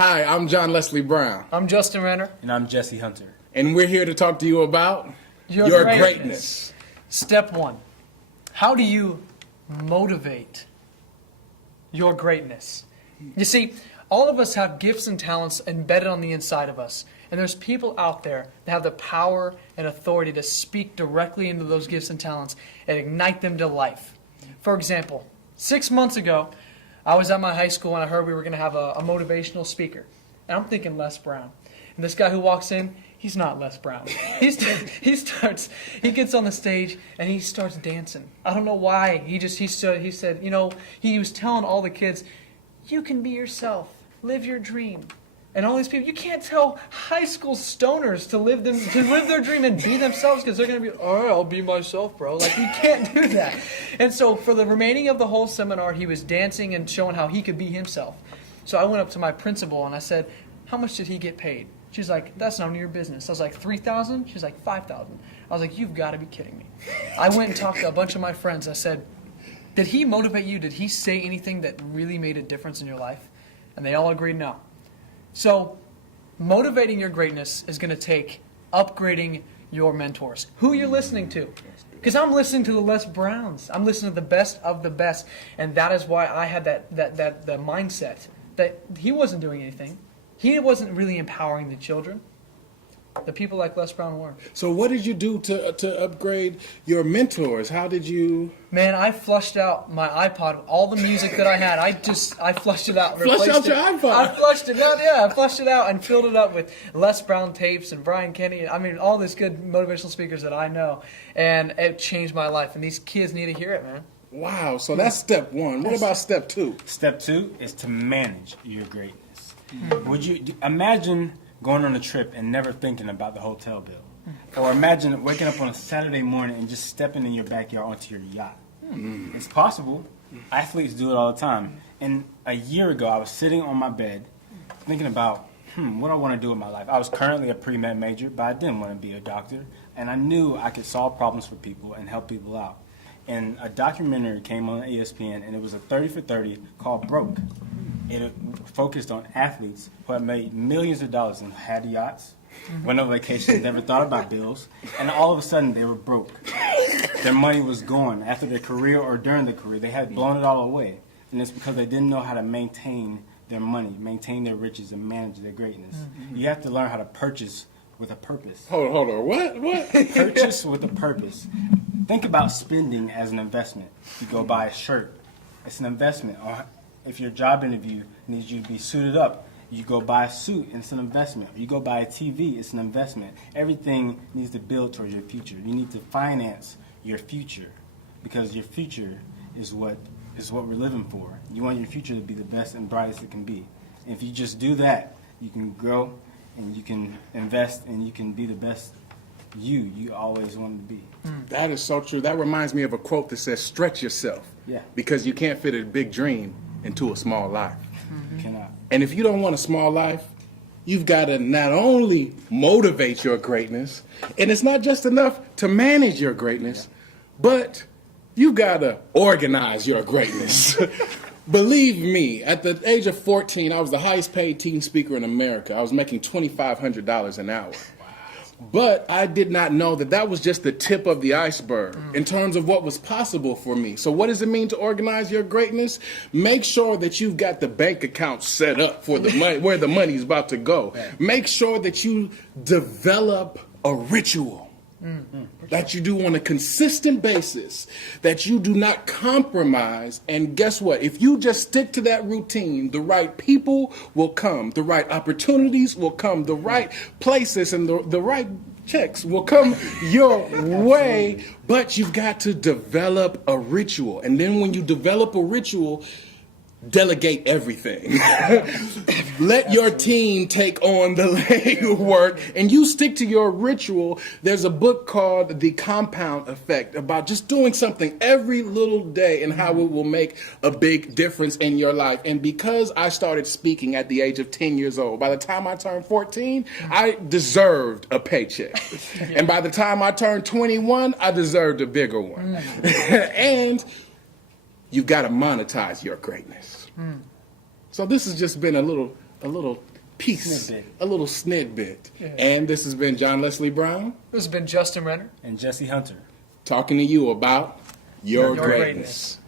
Hi, I'm John Leslie Brown, I'm Justin Renner. And I'm Jesse Hunter. and we're here to talk to you about Your greatness. Step one, how do you motivate your greatness? You see, all of us have gifts and talents embedded on the inside of us. And there's people out there that have the power and authority to speak directly into those gifts and talents and ignite them to life. For example, 6 months ago, I was at my high school and I heard we were going to have a motivational speaker. And I'm thinking Les Brown. And this guy who walks in, he's not Les Brown. He gets on the stage and he starts dancing. I don't know why. He said, he was telling all the kids, you can be yourself, live your dream. And all these people, you can't tell high school stoners to live their dream and be themselves because they're going to be, all right, I'll be myself, bro. Like, you can't do that. And so for the remaining of the whole seminar, he was dancing and showing how he could be himself. So I went up to my principal and I said, how much did he get paid? She's like, that's none of your business. I was like, $3,000? She's like, $5,000. I was like, you've got to be kidding me. I went and talked to a bunch of my friends. I said, did he motivate you? Did he say anything that really made a difference in your life? And they all agreed no. So, motivating your greatness is going to take upgrading your mentors. Who you're listening to. Because I'm listening to the Les Browns. I'm listening to the best of the best. And that is why I had the mindset that he wasn't doing anything. He wasn't really empowering the children. The people like Les Brown were. So what did you do to upgrade your mentors? How did you... Man, I flushed out my iPod, all the music that I had. I flushed it out. Flushed out your iPod? I flushed it out, yeah. I flushed it out and filled it up with Les Brown tapes and Brian Kenny. I mean, all these good motivational speakers that I know. And it changed my life. And these kids need to hear it, man. Wow, so that's step one. What about step two? Step two is to manage your greatness. Would you imagine going on a trip and never thinking about the hotel bill? Or imagine waking up on a Saturday morning and just stepping in your backyard onto your yacht. It's possible. Athletes do it all the time. And a year ago, I was sitting on my bed thinking about, what do I want to do with my life? I was currently a pre-med major, but I didn't want to be a doctor. And I knew I could solve problems for people and help people out. And a documentary came on ESPN, and it was a 30 for 30 called Broke. It focused on athletes who had made millions of dollars and had yachts, went on vacations, never thought about bills, and all of a sudden they were broke. Their money was gone after their career or during their career. They had blown it all away. And it's because they didn't know how to maintain their money, maintain their riches, and manage their greatness. You have to learn how to purchase with a purpose. Hold on. What? Purchase with a purpose. Think about spending as an investment. You go buy a shirt. It's an investment. Or if your job interview needs you to be suited up, you go buy a suit, and it's an investment. You go buy a TV, it's an investment. Everything needs to build towards your future. You need to finance your future because your future is what we're living for. You want your future to be the best and brightest it can be. And if you just do that, you can grow and you can invest and you can be the best you always wanted to be. That is so true. That reminds me of a quote that says, stretch yourself. Yeah. Because you can't fit a big dream into a small life. You cannot. And if you don't want a small life, you've got to not only motivate your greatness, and it's not just enough to manage your greatness, but you've got to organize your greatness. Believe me, at the age of 14, I was the highest paid teen speaker in America. I was making $2,500 an hour. But I did not know that was just the tip of the iceberg in terms of what was possible for me. So what does it mean to organize your greatness? Make sure that you've got the bank account set up for the money, where the money's about to go. Make sure that you develop a ritual that you do on a consistent basis, that you do not compromise. And guess what? If you just stick to that routine, the right people will come, the right opportunities will come, the right places and the right checks will come your way. But you've got to develop a ritual. And then when you develop a ritual, delegate everything. Let your team take on the legwork and you stick to your ritual. There's a book called The Compound Effect about just doing something every little day and how it will make a big difference in your life. And because I started speaking at the age of 10 years old, by the time I turned 14, I deserved a paycheck. And by the time I turned 21, I deserved a bigger one. And you've got to monetize your greatness. So this has just been a little a little piece, Snippet. a little snidbit. Yeah. And this has been John Leslie Brown This has been Justin Renner. And Jesse Hunter. talking to you about your Your greatness. greatness.